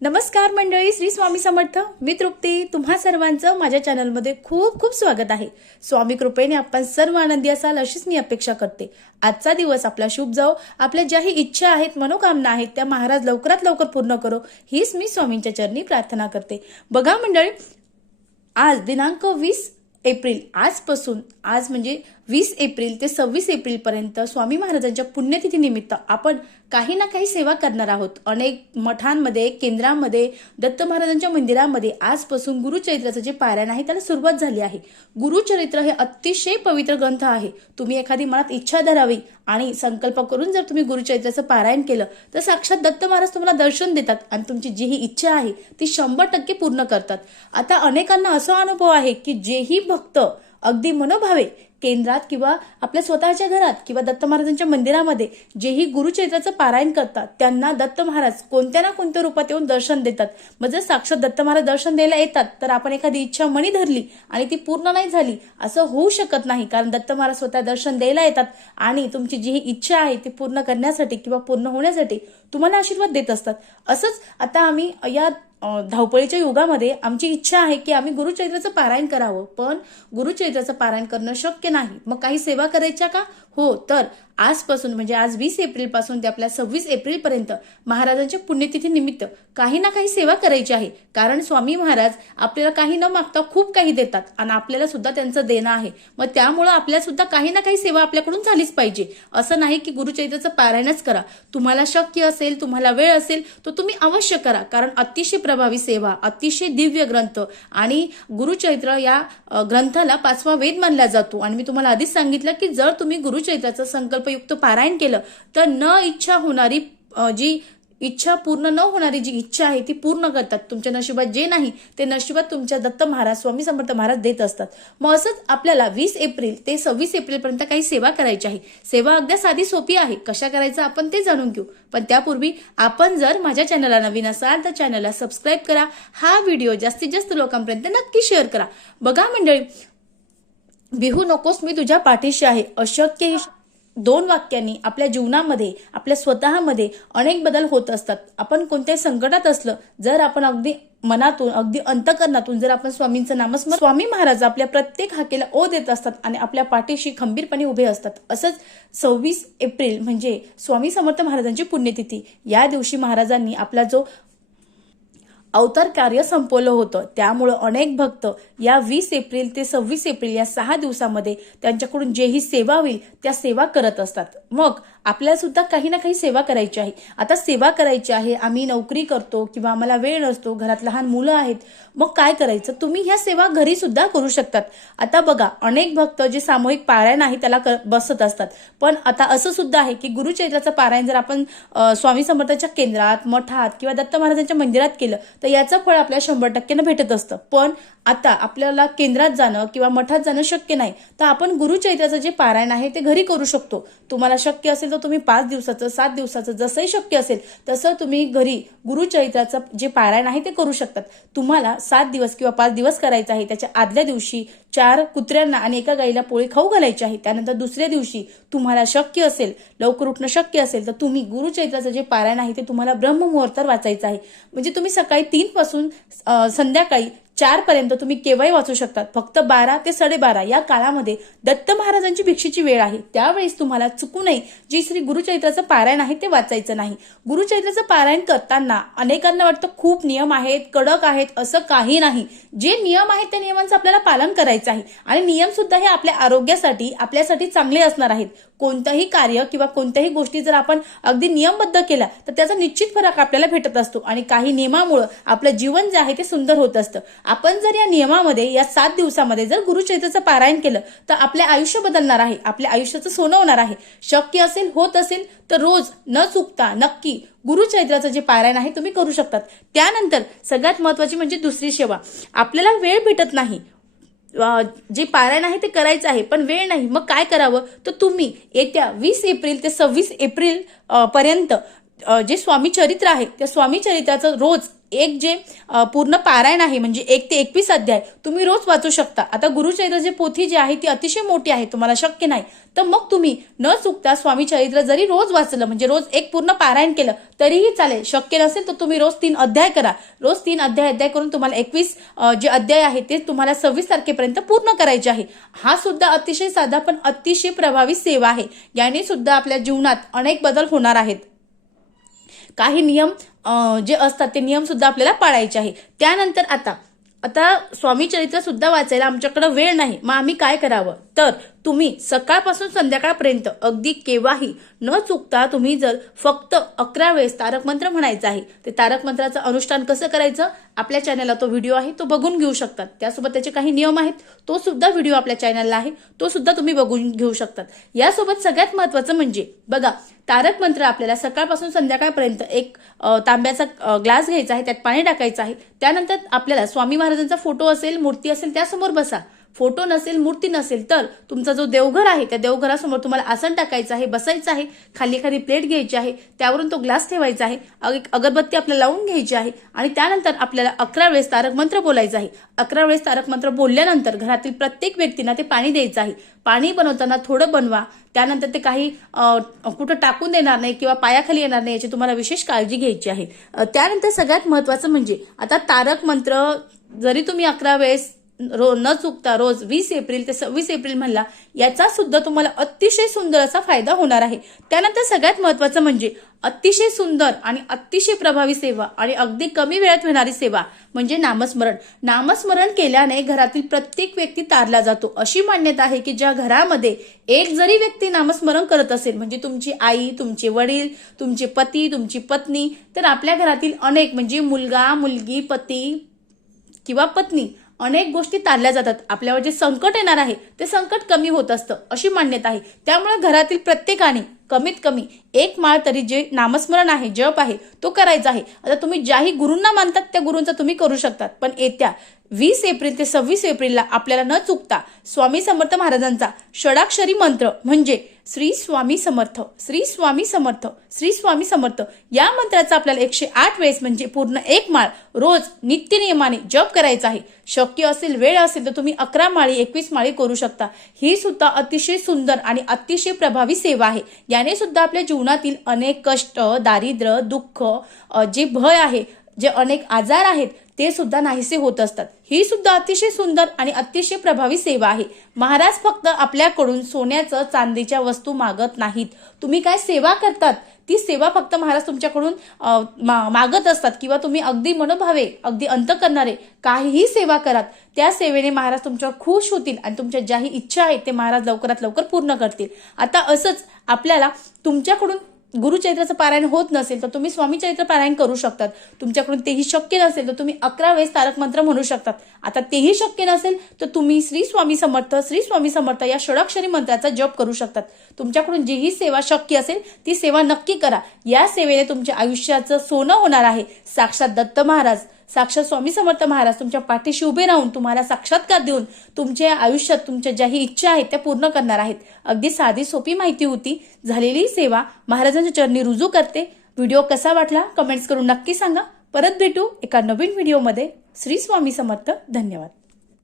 नमस्कार मंडळी श्री स्वामी समर्थ. मी तृप्ती. तुम्हा सर्वांचं माझ्या चॅनलमध्ये खूप खूप स्वागत आहे. स्वामी कृपेने आपण सर्व आनंदी असाल अशीच मी अपेक्षा करते. आजचा दिवस आपला शुभ जाओ. आपल्या ज्याही इच्छा आहेत मनोकामना आहेत त्या महाराज लवकरात लवकर पूर्ण करो. हीच मी स्वामींच्या चरणी प्रार्थना करते. बघा मंडळी आज दिनांक वीस एप्रिल आजपासून आज म्हणजे वीस एप्रिल ते सव्वीस एप्रिल पर्यंत स्वामी महाराजांच्या पुण्यतिथीनिमित्त आपण काही ना काही सेवा करणार आहोत. अनेक मठांमध्ये केंद्रामध्ये दत्त महाराजांच्या मंदिरामध्ये आजपासून गुरुचरित्राचं जे पारायण आहे त्याला सुरुवात झाली आहे. गुरुचरित्र हे अतिशय पवित्र ग्रंथ आहे. तुम्ही एखादी मनात इच्छा धरावी आणि संकल्प करून जर तुम्ही गुरुचरित्राचं पारायण केलं तर साक्षात दत्त महाराज तुम्हाला दर्शन देतात आणि तुमची जी ही इच्छा आहे ती शंभर टक्के पूर्ण करतात. आता अनेकांना असा अनुभव आहे की जेही भक्त अगदी मनोभावे केंद्रात किंवा आपल्या स्वतःच्या घरात किंवा दत्त महाराजांच्या मंदिरामध्ये जेही गुरुचरित्राचं पारायण करतात त्यांना दत्त महाराज कोणत्या ना कोणत्या रूपात येऊन दर्शन देतात. मग जर साक्षात दत्त महाराज दर्शन द्यायला येतात तर आपण एखादी इच्छा मणी धरली आणि ती पूर्ण नाही झाली असं होऊ शकत नाही. कारण दत्त महाराज स्वतः दर्शन द्यायला येतात आणि तुमची जी ही इच्छा आहे ती पूर्ण करण्यासाठी किंवा पूर्ण होण्यासाठी तुम्हाला आशीर्वाद देत असतात. असंच आता आम्ही या धावपळीच्या युगामध्ये आमची इच्छा आहे की आम्ही गुरुचरित्राचं पारायण करावं. पण गुरुचरित्राचं पारायण करणं शक्य नाही. मग काही सेवा करायच्या का? हो तर आजपासून म्हणजे आज वीस एप्रिलपासून ते आपल्या सव्वीस एप्रिल पर्यंत महाराजांच्या पुण्यतिथी निमित्त काही ना काही सेवा करायची आहे. कारण स्वामी महाराज आपल्याला काही न मागता खूप काही देतात आणि आपल्याला सुद्धा त्यांचं देणं आहे. मग त्यामुळं आपल्याला सुद्धा काही ना काही सेवा आपल्याकडून झालीच पाहिजे. असं नाही की गुरुचरित्राचं पारायणच करा. तुम्हाला शक्य असेल तुम्हाला वेळ असेल तर तुम्ही अवश्य करा. कारण अतिशय प्रभावी सेवा अतिशय दिव्य ग्रंथ आणि गुरुचैत्र या ग्रंथाला पाचवा वेद मानला जातो. आणि मी तुम्हाला आधीच सांगितलं की जर तुम्ही गुरुचैत्राचं संकल्पयुक्त पारायण केलं तर न इच्छा होणारी जी इच्छा पूर्ण न होणारी जी इच्छा आहे ती पूर्ण करतात. तुमच्या नशिबात जे नाही ते नशिबात तुमच्या दत्त महाराज स्वामी समर्थ महाराज देत असतात. मग असंच आपल्याला वीस एप्रिल ते सव्वीस एप्रिल पर्यंत काही सेवा करायची आहे. सेवा अगदी साधी सोपी आहे. कशा करायचं आपण ते जाणून घेऊ. पण त्यापूर्वी आपण जर माझ्या चॅनलला नवीन असाल तर चॅनलला सबस्क्राईब करा. हा व्हिडिओ जास्तीत जास्त लोकांपर्यंत नक्की शेअर करा. बघा मंडळी बिहू नकोस मी तुझ्या पाठीशी आहे. अशक्य ही दोन वाक्यांनी आपल्या जीवनामध्ये आपल्या स्वतःमध्ये अनेक बदल होत असतात. आपण कोणत्याही संकटात असलं जर आपण अगदी मनातून अगदी अंतकरणातून जर आपण स्वामींचं नामस्मरण स्वामी महाराज आपल्या प्रत्येक हाकेला ओ देत असतात आणि आपल्या पाठीशी खंबीरपणे उभे असतात. असंच सव्वीस एप्रिल म्हणजे स्वामी समर्थ महाराजांची पुण्यतिथी. या दिवशी महाराजांनी आपला जो अवतार कार्य संपवलं होतं. त्यामुळं अनेक भक्त या वीस एप्रिल ते सव्वीस एप्रिल या सहा दिवसामध्ये त्यांच्याकडून जेही सेवा होईल त्या सेवा करत असतात. मग आपल्याला सुद्धा काही ना काही सेवा करायची आहे. आता सेवा करायची आहे आम्ही नोकरी करतो किंवा आम्हाला वेळ नसतो घरात लहान मुलं आहेत मग काय करायचं? तुम्ही ह्या सेवा घरी सुद्धा करू शकतात. आता बघा अनेक भक्त जे सामूहिक पारायण आहे त्याला कर- बसत असतात. पण आता असं सुद्धा आहे की गुरुचरित्राचं पारायण जर आपण स्वामी समर्थाच्या केंद्रात मठात किंवा दत्त महाराजांच्या मंदिरात केलं तर याचं फळ आपल्याला शंभर टक्क्यानं भेटत असतं. पण आता आपल्याला केंद्रात जाणं किंवा मठात जाणं शक्य नाही तर आपण गुरुचैत्राचं जे पारायण आहे ते घरी करू शकतो. तुम्हाला शक्य असेल तर तुम्ही पाच दिवसाचं सात दिवसाचं जसंही शक्य असेल तसं तुम्ही घरी गुरुचरित्राचं जे पारायण आहे ते करू शकतात. तुम्हाला सात दिवस किंवा पाच दिवस करायचं आहे त्याच्या आदल्या दिवशी चार कुत्र्यांना आणि एका गाईला पोळी खाऊ घालायची आहे त्यानंतर दुसऱ्या दिवशी तुम्हाला शक्य असेल लवकर उठणं शक्य असेल तर तुम्ही गुरुचैत्राचं जे पारायण आहे ते तुम्हाला ब्रह्ममुहूर्तावर वाचायचं आहे. म्हणजे तुम्ही सकाळी तीन पासून संध्याकाळी चार पर्यंत तुम्ही केव्हाही वाचू शकतात. फक्त बारा ते साडेबारा या काळामध्ये दत्त महाराजांची भिक्षेची वेळ आहे. त्यावेळेस तुम्हाला चुकूनही जी श्री गुरुचरित्राचं पारायण आहे ते वाचायचं नाही. गुरुचरित्राचं पारायण करताना अनेकांना वाटतं खूप नियम आहेत कडक आहेत असं काही नाही. जे नियम आहेत त्या नियमांचं आपल्याला पालन करायचं आहे. आणि नियम सुद्धा हे आपल्या आरोग्यासाठी आपल्यासाठी चांगले असणार आहेत. कोणतंही कार्य किंवा कोणत्याही गोष्टी जर आपण अगदी नियमबद्ध केला तर त्याचा निश्चित फरक आपल्याला भेटत असतो. आणि काही नियमामुळं आपलं जीवन जे आहे ते सुंदर होत असतं. आपण जर या नियमामध्ये या सात दिवसामध्ये जर गुरुचरित्राचं पारायण केलं तर आपले आयुष्य बदलणार आहे. आपल्या आयुष्याचं सोनं होणार आहे. शक्य असेल होत असेल तर रोज न चुकता नक्की गुरुचरित्राचं जे पारायण आहे तुम्ही करू शकतात. त्यानंतर सगळ्यात महत्वाची म्हणजे दुसरी सेवा. आपल्याला वेळ भेटत नाही. जे पारायण आहे ते करायचं आहे पण वेळ नाही. मग काय करावं? तर तुम्ही येत्या वीस एप्रिल ते सव्वीस एप्रिल पर्यंत जे स्वामी चरित्र आहे त्या स्वामी चरित्राचं रोज एक जे पूर्ण पारायण आहे म्हणजे एक ते एकवीस अध्याय तुम्ही रोज वाचू शकता. आता गुरुचरित्राची पोथी जी आहे ती अतिशय मोठी आहे तुम्हाला शक्य नाही. तर मग तुम्ही न चुकता स्वामी चरित्र जरी रोज वाचलं म्हणजे रोज एक पूर्ण पारायण केलं तरीही चालेल. शक्य नसेल तर तुम्ही रोज तीन अध्याय करा. रोज तीन अध्याय अध्याय करून तुम्हाला एकवीस जे अध्याय आहे ते तुम्हाला सव्वीस तारखेपर्यंत पूर्ण करायचे आहे. हा सुद्धा अतिशय साधा पण अतिशय प्रभावी सेवा आहे. याने सुद्धा आपल्या जीवनात अनेक बदल होणार आहेत. काही नियम जे असतात ते नियम सुद्धा आपल्याला पाळायचे आहे. त्यानंतर आता आता स्वामी चरित्र सुद्धा वाचायला आमच्याकडे वेळ नाही. मग आम्ही काय करावं? तर तुम्ही सकाळपासून संध्याकाळपर्यंत अगदी केव्हाही न चुकता तुम्ही जर फक्त अकरा वेळेस तारक मंत्र म्हणायचं आहे ते तारक मंत्राचं अनुष्ठान कसं करायचं? आपल्या चॅनलला तो व्हिडिओ आहे तो बघून घेऊ शकतात. त्यासोबत त्याचे काही नियम आहेत तो सुद्धा व्हिडिओ आपल्या चॅनलला आहे तो सुद्धा तुम्ही बघून घेऊ शकतात. यासोबत सगळ्यात महत्वाचं म्हणजे बघा तारक मंत्र आपल्याला सकाळपासून संध्याकाळपर्यंत एक तांब्याचा ग्लास घ्यायचा आहे त्यात पाणी टाकायचं आहे. त्यानंतर आपल्याला स्वामी महाराजांचा फोटो असेल मूर्ती असेल त्यासमोर बसा. फोटो नसेल मूर्ती नसेल तर तुमचा जो देवघर आहे त्या देवघरासमोर तुम्हाला आसन टाकायचं आहे बसायचं आहे खाली एखादी प्लेट घ्यायची आहे त्यावरून तो ग्लास ठेवायचा आहे एक अगरबत्ती आपल्याला लावून घ्यायची आहे आणि त्यानंतर आपल्याला अकरा वेळेस तारक मंत्र बोलायचं आहे. अकरा वेळेस तारक मंत्र बोलल्यानंतर घरातील प्रत्येक व्यक्तींना ते पाणी द्यायचं आहे. पाणी बनवताना थोडं बनवा त्यानंतर ते काही कुठं टाकून देणार नाही किंवा पायाखाली येणार नाही याची तुम्हाला विशेष काळजी घ्यायची आहे. त्यानंतर सगळ्यात महत्वाचं म्हणजे आता तारक मंत्र जरी तुम्ही अकरा वेळेस रो न चुकता रोज वीस एप्रिल ते सव्वीस एप्रिल म्हणला याचा सुद्धा तुम्हाला अतिशय सुंदर असा फायदा होणार आहे. त्यानंतर सगळ्यात महत्वाचं म्हणजे अतिशय सुंदर आणि अतिशय प्रभावी सेवा आणि अगदी कमी वेळात होणारी सेवा म्हणजे नामस्मरण. नामस्मरण केल्याने घरातील प्रत्येक व्यक्ती तारला जातो. अशी मान्यता आहे की ज्या घरामध्ये एक जरी व्यक्ती नामस्मरण करत असेल म्हणजे तुमची आई तुमचे वडील तुमचे पती तुमची पत्नी तर आपल्या घरातील अनेक म्हणजे मुलगा मुलगी पती किंवा पत्नी अनेक गोष्टी तारल्या जातात. आपल्यावर जे संकट येणार आहे ते संकट कमी होत असतं अशी मान्यता आहे. त्यामुळे घरातील प्रत्येकाने कमीत कमी एक माळ तरी जे नामस्मरण आहे जप आहे तो करायचा आहे. आता तुम्ही ज्याही गुरूंना मानतात त्या गुरूंचा तुम्ही करू शकतात. पण येत्या वीस एप्रिल ते सव्वीस एप्रिलला आपल्याला न चुकता स्वामी समर्थ महाराजांचा षडाक्षरी मंत्र म्हणजे श्री स्वामी समर्थ श्री स्वामी समर्थ श्री स्वामी समर्थ. या मंत्राचा आपल्याला एकशे आठ वेळेस म्हणजे पूर्ण एक माळ रोज नित्यनियमाने जप करायचा आहे. शक्य असेल वेळ असेल तर तुम्ही अकरा माळी एकवीस माळी करू शकता. ही सुद्धा अतिशय सुंदर आणि अतिशय प्रभावी सेवा आहे. याने सुद्धा आपल्या जीवनातील अनेक कष्ट दारिद्र्य दुःख जे भय आहे जे अनेक आजार आहेत ते सुद्धा नाहीसे होत असतात. ही सुद्धा अतिशय सुंदर आणि अतिशय प्रभावी सेवा आहे. महाराज फक्त आपल्याकडून सोन्याचं चांदीच्या वस्तू मागत नाहीत. तुम्ही काय सेवा करतात? ती सेवा फक्त महाराज तुमच्याकडून मा- मागत असतात किंवा तुम्ही अगदी मनोभावे अगदी अंत करणारे काहीही सेवा करात. त्या सेवेने महाराज तुमच्यावर खुश होतील आणि तुमच्या ज्याही इच्छा आहेत ते महाराज लवकरात लवकर पूर्ण करतील. आता असंच आपल्याला तुमच्याकडून गुरुचरित्राचं पारायण होत नसेल तर तुम्ही स्वामी चरित्र पारायण करू शकतात. तुमच्याकडून तेही शक्य नसेल तर तुम्ही अकरा वेळेस तारक मंत्र म्हणू शकतात. आता तेही शक्य नसेल तर तुम्ही श्री स्वामी समर्थ श्री स्वामी समर्थ या षडाक्षरी मंत्राचा जप करू शकतात. तुमच्याकडून जीही सेवा शक्य असेल ती सेवा नक्की करा. या सेवेने तुमच्या आयुष्याचं सोनं होणार आहे. साक्षात दत्त महाराज. साक्षात स्वामी समर्थ महाराज तुमच्या पाठीशी उभे राहून तुम्हाला साक्षात्कार देऊन तुमच्या आयुष्यात तुमच्या ज्याही इच्छा आहेत त्या पूर्ण करणार आहेत. अगदी साधी सोपी माहिती होती. झालेली सेवा महाराजांच्या चरणी रुजू करते. व्हिडिओ कसा वाटला कमेंट्स करून नक्की सांगा. परत भेटू एका नवीन व्हिडिओमध्ये. श्री स्वामी समर्थ. धन्यवाद.